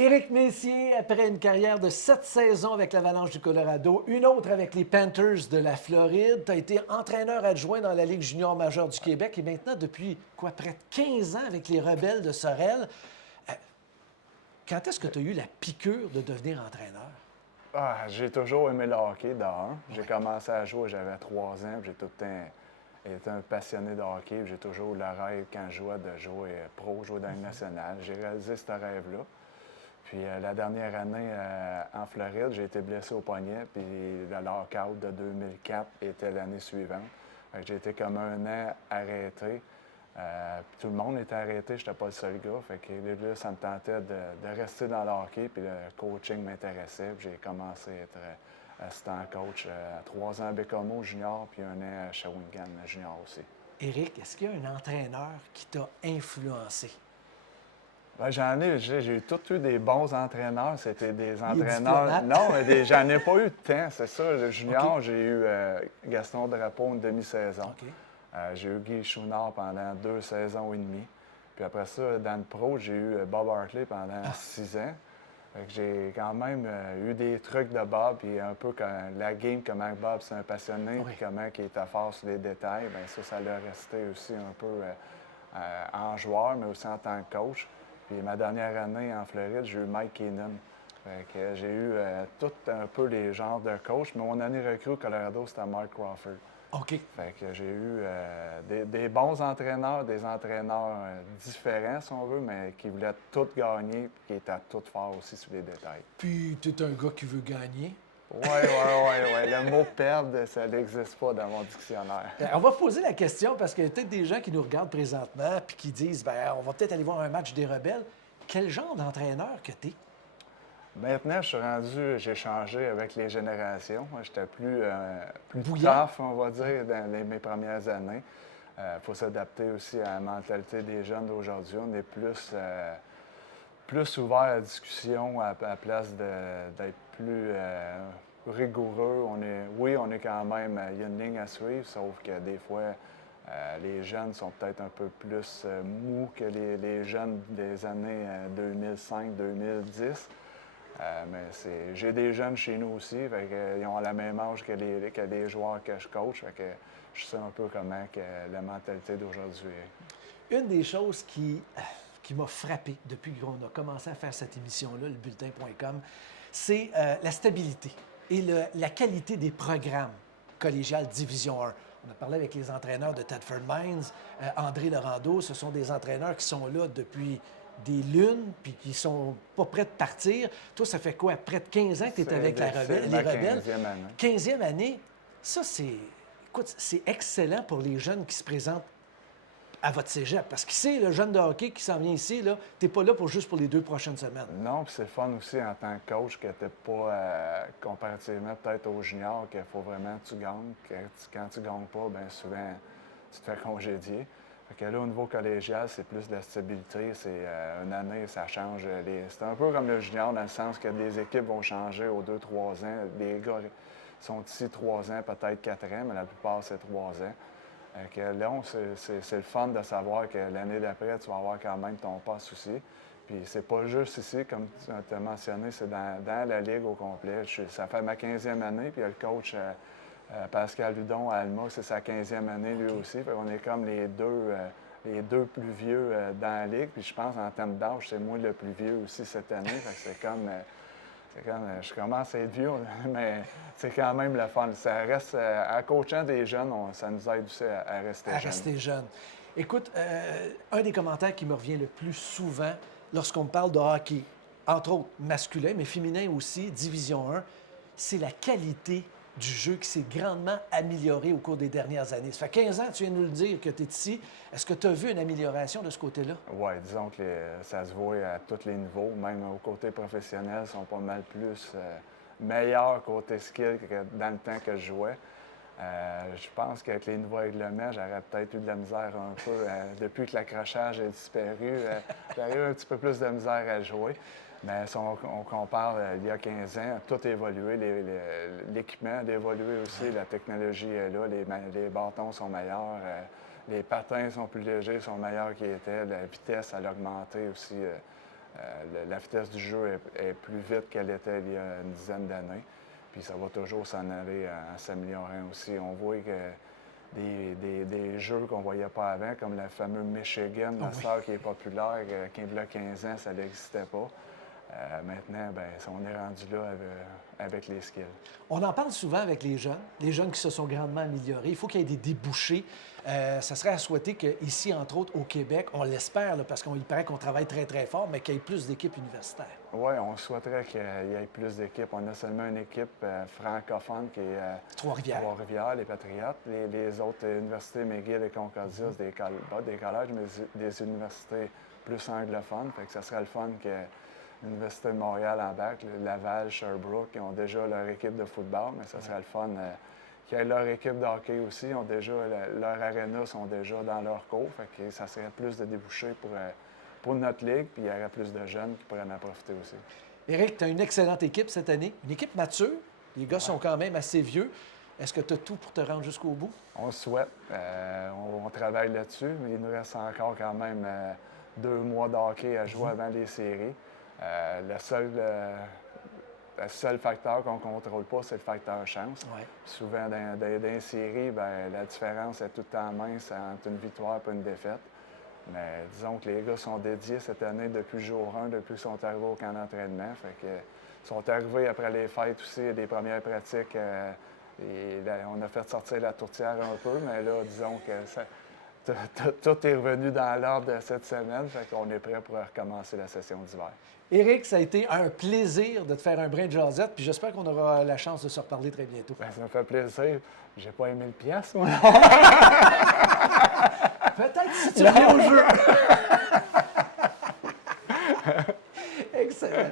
Éric Messier, après une carrière de 7 saisons avec l'Avalanche du Colorado, une autre avec les Panthers de la Floride, tu as été entraîneur adjoint dans la Ligue junior majeure du Québec et maintenant, depuis quoi, près de 15 ans avec les Rebelles de Sorel. Euh, Quand est-ce que tu as eu la piqûre de devenir entraîneur? J'ai toujours aimé le hockey d'un. J'ai Ouais. commencé à jouer, j'avais 3 ans, puis j'ai tout le temps été un passionné de hockey. Puis j'ai toujours eu le rêve, quand je jouais, de jouer pro, jouer dans la Ligue nationale. J'ai réalisé ce rêve-là. Puis la dernière année en Floride, j'ai été blessé au poignet, puis le lockout de 2004 était l'année suivante. Fait que j'ai été comme un an arrêté. Puis tout le monde était arrêté, je n'étais pas le seul gars. Fait que là, ça me tentait de rester dans le hockey, puis le coaching m'intéressait. Puis j'ai commencé à être assistant coach à 3 ans à Bécomo junior, puis un an à Shawinigan junior aussi. Éric, est-ce qu'il y a un entraîneur qui t'a influencé? Ben, j'ai tous eu des bons entraîneurs. C'était des Il est entraîneurs. diplomate. Non, mais j'en ai pas eu de temps, c'est ça. Le junior, OK. j'ai eu Gaston Drapeau une demi-saison. OK. J'ai eu Guy Chouinard pendant 2 saisons et demie. Puis après ça, dans le pro, j'ai eu Bob Hartley pendant 6 ans. Fait que j'ai quand même eu des trucs de Bob, puis un peu comme la game, comment Bob c'est un passionné, Oui. puis comment il était fort sur les détails. Bien ça l'a resté aussi un peu en joueur, mais aussi en tant que coach. Puis ma dernière année en Floride, j'ai eu Mike Keenan. Fait que j'ai eu tout un peu les genres de coach. Mais mon année recrue au Colorado, c'était Mark Crawford. OK. Fait que j'ai eu des bons entraîneurs, des entraîneurs différents, si on veut, mais qui voulaient tout gagner et qui étaient tout forts aussi sur les détails. Puis, tu es un gars qui veut gagner. Oui. Le mot perdre, ça n'existe pas dans mon dictionnaire. On va poser la question parce qu'il y a peut-être des gens qui nous regardent présentement et qui disent ben, on va peut-être aller voir un match des Rebelles. Quel genre d'entraîneur que tu es? Maintenant, j'ai changé avec les générations. J'étais plus Bouillant. tough, on va dire, dans mes premières années. Il faut s'adapter aussi à la mentalité des jeunes d'aujourd'hui. On est plus ouvert à la discussion à la place d'être plus rigoureux. On est quand même, il y a une ligne à suivre, sauf que des fois, les jeunes sont peut-être un peu plus mous que les jeunes des années 2005-2010. J'ai des jeunes chez nous aussi, ils ont la même âge que les joueurs que je coach. Je sais un peu comment que la mentalité d'aujourd'hui est. Une des choses qui m'a frappé depuis qu'on a commencé à faire cette émission-là, le bulletin.com, c'est la stabilité et la qualité des programmes collégiales Division 1. On a parlé avec les entraîneurs de Thetford Mines, André Laurando. Ce sont des entraîneurs qui sont là depuis des lunes puis qui sont pas prêts de partir. Toi, ça fait quoi? Près de 15 ans que tu es avec C'est les ma Rebelles. 15e année. 15e année. Ça, c'est excellent pour les jeunes qui se présentent à votre cégep. Parce qu'ici, le jeune de hockey qui s'en vient ici, tu n'es pas là juste pour les 2 prochaines semaines. Non, puis c'est le fun aussi en tant que coach que tu n'es pas, comparativement peut-être aux juniors, qu'il faut vraiment que tu gagnes. Quand tu ne gagnes pas, bien souvent, tu te fais congédier. Fait que là, au niveau collégial, c'est plus de la stabilité. C'est une année, ça change. C'est un peu comme le junior, dans le sens que des équipes vont changer aux 2-3 ans. Les gars sont ici 3 ans, peut-être 4 ans, mais la plupart, c'est 3 ans. Que là, c'est le fun de savoir que l'année d'après, tu vas avoir quand même ton poste aussi. Puis c'est pas juste ici, comme tu as mentionné, c'est dans la ligue au complet. Ça fait ma 15e année, puis il y a le coach Pascal Hudon à Alma, c'est sa 15e année lui aussi. Fait qu'on est comme les deux plus vieux dans la ligue. Puis je pense en termes d'âge, c'est moi le plus vieux aussi cette année. Fait que c'est comme je commence à être vieux, mais c'est quand même le fun. Ça reste, en coachant des jeunes, ça nous aide aussi à rester À jeunes. rester jeune. Écoute, un des commentaires qui me revient le plus souvent lorsqu'on me parle de hockey, entre autres masculin, mais féminin aussi, Division 1, c'est la qualité du jeu qui s'est grandement améliorée au cours des dernières années. Ça fait 15 ans, tu viens de nous le dire, que tu es ici. Est-ce que tu as vu une amélioration de ce côté-là? Oui, disons que ça se voit à tous les niveaux, même au côté professionnel, ils sont pas mal plus meilleurs côté skill que dans le temps que je jouais. Je pense qu'avec les nouveaux règlements, j'aurais peut-être eu de la misère un peu. Depuis que l'accrochage a disparu, j'aurais eu un petit peu plus de misère à jouer. Mais si on compare il y a 15 ans, tout a évolué. L'équipement a évolué aussi, la technologie est là, les bâtons sont meilleurs, les patins sont plus légers, sont meilleurs qu'ils étaient, la vitesse elle a augmenté aussi La vitesse du jeu est plus vite qu'elle était il y a une dizaine d'années. Puis ça va toujours s'en aller en s'améliorant aussi. On voit que des jeux qu'on ne voyait pas avant, comme le fameux Michigan, la sœur qui est populaire, il y a 15 ans, ça n'existait pas. Maintenant, ben, on est rendu là avec les skills. On en parle souvent avec les jeunes qui se sont grandement améliorés. Il faut qu'il y ait des débouchés. Ça serait à souhaiter qu'ici, entre autres, au Québec, on l'espère, là, parce qu'il paraît qu'on travaille très, très fort, mais qu'il y ait plus d'équipes universitaires. Oui, on souhaiterait qu'il y ait plus d'équipes. On a seulement une équipe francophone qui est Trois-Rivières. Trois-Rivières, les Patriotes. Les autres universités, McGill et Concordia, c'est des collèges, mais des universités plus anglophones. Fait que ça serait le fun que l'Université de Montréal en bac, Laval, Sherbrooke, ils ont déjà leur équipe de football, mais ça serait le fun qu'ils aient leur équipe de hockey aussi. Ils ont déjà, leur aréna sont déjà dans leur cours. Fait que ça serait plus de débouchés pour notre ligue, puis il y aurait plus de jeunes qui pourraient en profiter aussi. Éric, tu as une excellente équipe cette année, une équipe mature. Les gars sont quand même assez vieux. Est-ce que tu as tout pour te rendre jusqu'au bout? On le souhaite. On travaille là-dessus, mais il nous reste encore quand même 2 mois de hockey à jouer avant les séries. Le seul facteur qu'on ne contrôle pas, c'est le facteur chance. Ouais. Souvent, dans les séries, ben, la différence est tout le temps mince entre une victoire et une défaite. Mais disons que les gars sont dédiés cette année depuis jour 1, depuis qu'ils sont arrivés au camp d'entraînement. Fait que, ils sont arrivés après les fêtes aussi, des premières pratiques. On a fait sortir la tourtière un peu, mais là, disons que tout est revenu dans l'ordre cette semaine. Fait qu'on est prêt pour recommencer la session d'hiver. Éric, ça a été un plaisir de te faire un brin de jasette, puis j'espère qu'on aura la chance de se reparler très bientôt. Bien, ça me fait plaisir. J'ai pas aimé le pièce, moi. Peut-être si tu reviens au jeu. Excellent.